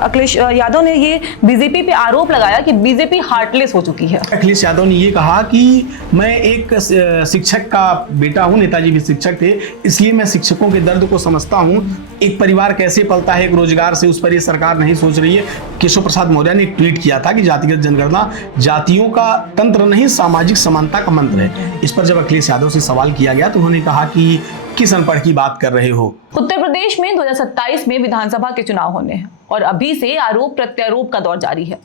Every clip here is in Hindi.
अखिलेश यादव ने ये बीजेपी पे आरोप लगाया कि बीजेपी हार्टलेस हो चुकी है। अखिलेश यादव ने ये कहा कि मैं एक शिक्षक का बेटा हूं, नेताजी भी शिक्षक थे, इसलिए मैं शिक्षकों के दर्द को समझता हूं। एक परिवार कैसे पलता है एक रोजगार से, उस पर ये सरकार नहीं सोच रही है। केशव प्रसाद मौर्य ने एक ट्वीट किया था कि जातिगत जनगणना जातियों का तंत्र नहीं, सामाजिक समानता का मंत्र है। इस पर जब अखिलेश यादव से सवाल किया गया तो उन्होंने कहा कि किस अनपढ़ की बात कर रहे हो। उत्तर प्रदेश में 2027 में विधानसभा के चुनाव होने हैं और अभी से आरोप प्रत्यारोप का दौर जारी है।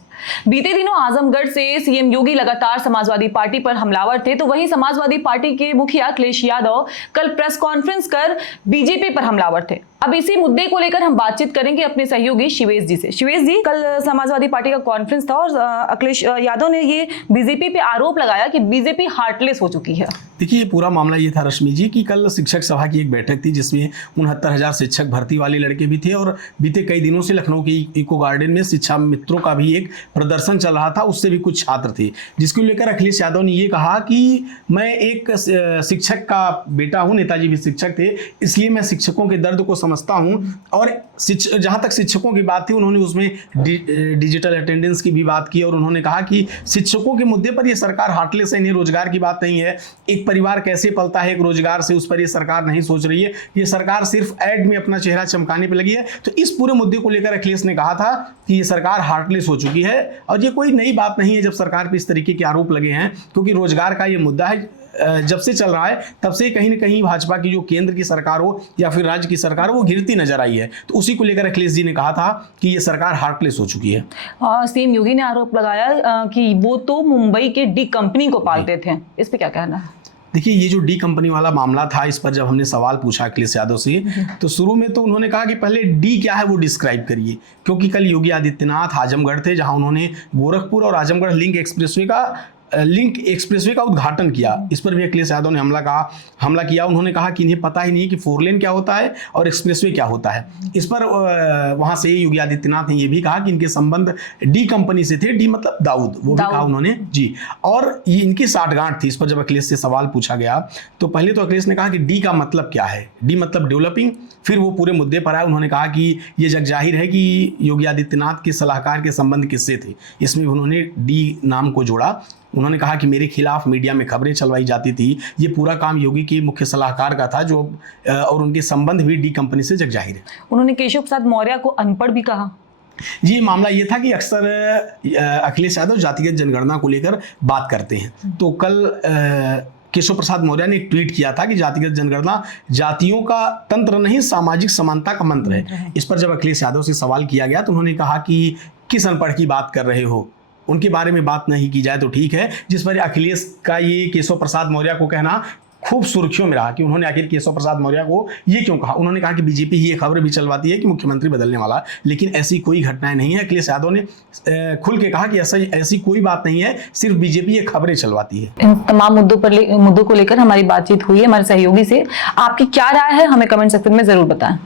बीते दिनों आजमगढ़ से सीएम योगी लगातार समाजवादी पार्टी पर हमलावर थे, तो वहीं समाजवादी पार्टी के मुखिया अखिलेश यादव कल प्रेस कॉन्फ्रेंस कर बीजेपी पर हमलावर थे। अब इसी मुद्दे को लेकर हम बातचीत करेंगे अपने सहयोगी शिवेश जी से। शिवेश जी, कल समाजवादी पार्टी का कॉन्फ्रेंस था और अखिलेश यादव ने ये बीजेपी पे आरोप लगाया कि बीजेपी हार्टलेस हो चुकी है। देखिए, ये पूरा मामला ये था रश्मि जी कि कल शिक्षक सभा की एक बैठक थी जिसमें 69,000 शिक्षक भर्ती वाले लड़के भी थे और बीते कई दिनों से लखनऊ के इको गार्डन में शिक्षा मित्रों का भी एक प्रदर्शन चल रहा था, उससे भी कुछ छात्र थे, जिसको लेकर अखिलेश यादव ने ये कहा कि मैं एक शिक्षक का बेटा हूं, नेताजी भी शिक्षक थे, इसलिए मैं शिक्षकों के दर्द को समझता हूं। और जहां तक शिक्षकों की बात थी, उन्होंने उसमें डिजिटल अटेंडेंस की भी बात की और उन्होंने कहा कि शिक्षकों के मुद्दे पर यह सरकार हार्टलेस है, इन्हें रोजगार की बात नहीं है। एक परिवार कैसे पलता है एक रोजगार से, उस पर यह सरकार नहीं सोच रही है। ये सरकार सिर्फ ऐड में अपना चेहरा चमकाने पर लगी है। तो इस पूरे मुद्दे को लेकर अखिलेश ने कहा था कि ये सरकार हार्टलेस हो चुकी है और ये कोई नई बात नहीं है जब सरकार पर इस तरीके के आरोप लगे हैं, क्योंकि रोजगार का ये मुद्दा है जब से चल रहा है तब से कहीं ना कहीं भाजपा की जो केंद्र की सरकार हो या फिर राज्य की सरकार हो वो गिरती नजर आई है। तो उसी को लेकर अखिलेश जी ने कहा था कि ये सरकार हार्टलेस हो चुकी है। सीएम योगी ने आरोप लगाया कि वो तो मुंबई के डी कंपनी को पालते थे, इस पे क्या कहना है? देखिए, ये जो डी कंपनी वाला मामला था, इस पर जब हमने सवाल पूछा अखिलेश यादव से तो शुरू में तो उन्होंने कहा कि पहले डी क्या है वो डिस्क्राइब करिए, क्योंकि कल योगी आदित्यनाथ आजमगढ़ थे जहां उन्होंने गोरखपुर और आजमगढ़ लिंक एक्सप्रेसवे का उद्घाटन किया। इस पर भी अखिलेश यादव ने हमला किया। उन्होंने कहा कि इन्हें पता ही नहीं कि 4 लेन क्या होता है और एक्सप्रेसवे क्या होता है। इस पर वहां से योगी आदित्यनाथ ने यह भी कहा कि इनके संबंध डी कंपनी से थे, डी मतलब दाऊद, वो भी कहा उन्होंने जी, और ये इनकी साठगांठ थी। इस पर जब अखिलेश से सवाल पूछा गया तो पहले तो अखिलेश ने कहा कि डी का मतलब क्या है, डी मतलब डेवलपिंग। फिर वो पूरे मुद्दे पर आए, उन्होंने कहा कि ये जग जाहिर है कि योगी आदित्यनाथ के सलाहकार के संबंध किससे थे, इसमें उन्होंने डी नाम को जोड़ा। उन्होंने कहा कि मेरे खिलाफ मीडिया में खबरें चलवाई जाती थी, ये पूरा काम योगी के मुख्य सलाहकार का था जो और उनके संबंध भी डी कंपनी से जग जाहिर है। उन्होंने केशव प्रसाद मौर्य को अनपढ़ भी कहा। ये मामला ये था कि अक्सर अखिलेश यादव जातिगत जनगणना को लेकर बात करते हैं। तो कल केशव प्रसाद मौर्य ने एक ट्वीट किया था कि जातिगत जनगणना जातियों का तंत्र नहीं, सामाजिक समानता का मंत्र है। इस पर जब अखिलेश यादव से सवाल किया गया तो उन्होंने कहा कि किस अनपढ़ की बात कर रहे हो, उनके बारे में बात नहीं की जाए तो ठीक है। जिस पर अखिलेश का ये केशव प्रसाद मौर्य को कहना खूब सुर्खियों में रहा कि उन्होंने आखिर केशव प्रसाद मौर्य को ये क्यों कहा। उन्होंने कहा कि बीजेपी ही ये खबर भी चलवाती है कि मुख्यमंत्री बदलने वाला, लेकिन ऐसी कोई घटनाएं नहीं है। अखिलेश यादव ने खुल के कहा कि ऐसी कोई बात नहीं है, सिर्फ बीजेपी ये खबरें चलवाती है। इन तमाम मुद्दों को लेकर हमारी बातचीत हुई है हमारे सहयोगी से। आपकी क्या राय है हमें कमेंट सेक्शन में जरूर बताएं।